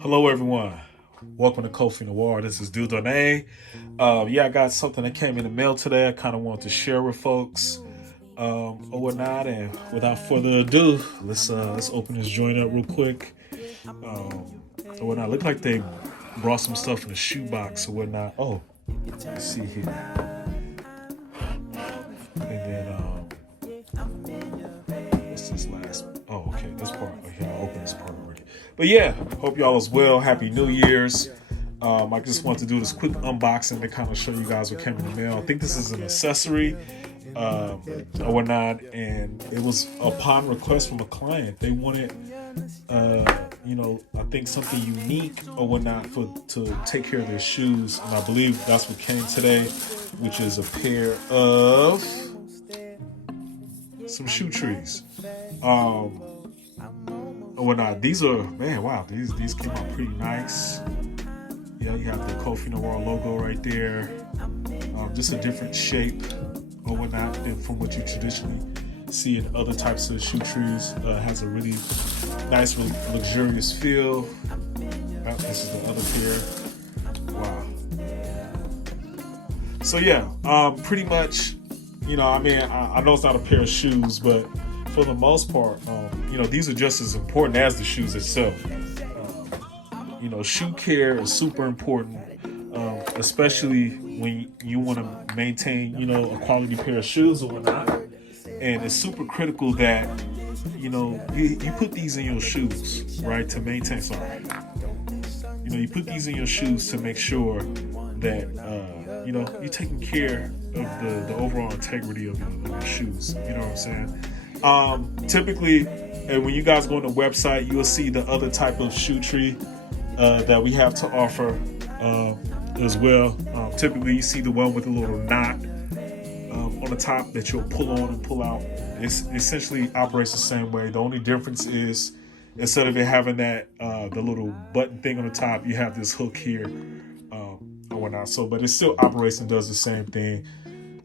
Hello, everyone. Welcome to KOFFI NOIR. This is Dudonay. I got something that came in the mail today. I kind of want to share with folks or whatnot. And without further ado, let's open this joint up real quick. Or whatnot. Look like they brought some stuff in a shoebox or whatnot. Oh, let's see here. And then what's this last? Oh, okay, this part. Okay, I'll open this part already. But yeah, hope y'all is well. Happy New Year's. I just want to do this quick unboxing to kind of show you guys what came in the mail. I think this is an accessory or whatnot, and it was upon request from a client. They wanted, I think something unique or whatnot to take care of their shoes, and I believe that's what came today, which is a pair of some shoe trees. Or whatnot. These are, man, wow, these came out pretty nice. Yeah, you have the KOFFI NOIR logo right there. Just a different shape or whatnot than from what you traditionally see in other types of shoe trees. Has a really nice, really luxurious feel. This is the other pair. Wow. So yeah, pretty much, I know it's not a pair of shoes, but for the most part, these are just as important as the shoes itself. Shoe care is super important, especially when you want to maintain, a quality pair of shoes or whatnot. And it's super critical that, you put these in your shoes, right, to maintain, you put these in your shoes to make sure that, you're taking care of the overall integrity of your shoes. You know what I'm saying? Typically, and when you guys go on the website, you'll see the other type of shoe tree that we have to offer as well. Typically, you see the one with a little knot on the top that you'll pull on and pull out. It essentially operates the same way. The only difference is instead of it having that the little button thing on the top, you have this hook here or whatnot. But it still operates and does the same thing.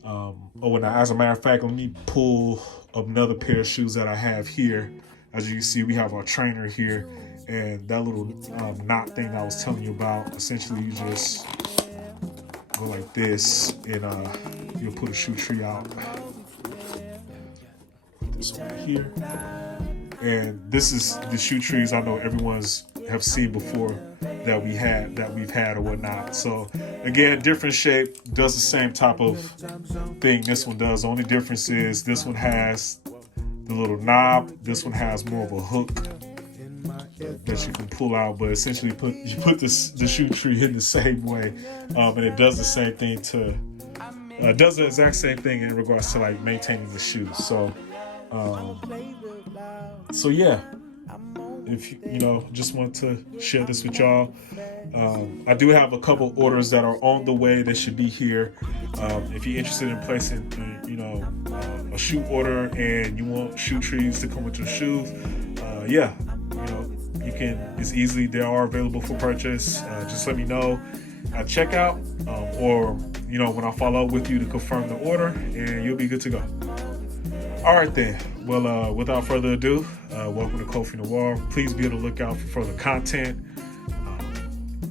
As a matter of fact, let me pull another pair of shoes that I have here. As you can see, we have our trainer here, and that little knot thing I was telling you about. Essentially, you just go like this, and you'll put a shoe tree out. Put this over here, and this is the shoe trees I know everyone's have seen before that we've had or whatnot. So again, different shape, does the same type of thing this one does. The only difference is this one has the little knob. This one has more of a hook that you can pull out, but essentially you put the shoe tree in the same way, and it does the same thing does the exact same thing in regards to like maintaining the shoes. So yeah, if just want to share this with y'all. I do have a couple orders that are on the way. They should be here. If you're interested in placing a shoe order and you want shoe trees to come with your shoes, you can. It's easily, they are available for purchase. Just let me know at checkout, or when I follow up with you to confirm the order, and you'll be good to go. All right then. Well, without further ado, welcome to KOFFI NOIR. Please be on the lookout for further content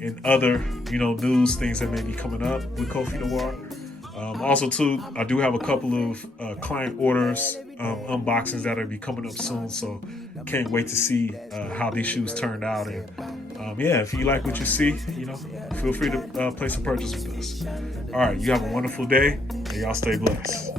and other, news, things that may be coming up with KOFFI NOIR. Also, too, I do have a couple of client orders, unboxings that will be coming up soon. So, can't wait to see how these shoes turned out. And if you like what you see, feel free to place a purchase with us. All right, you have a wonderful day, and y'all stay blessed.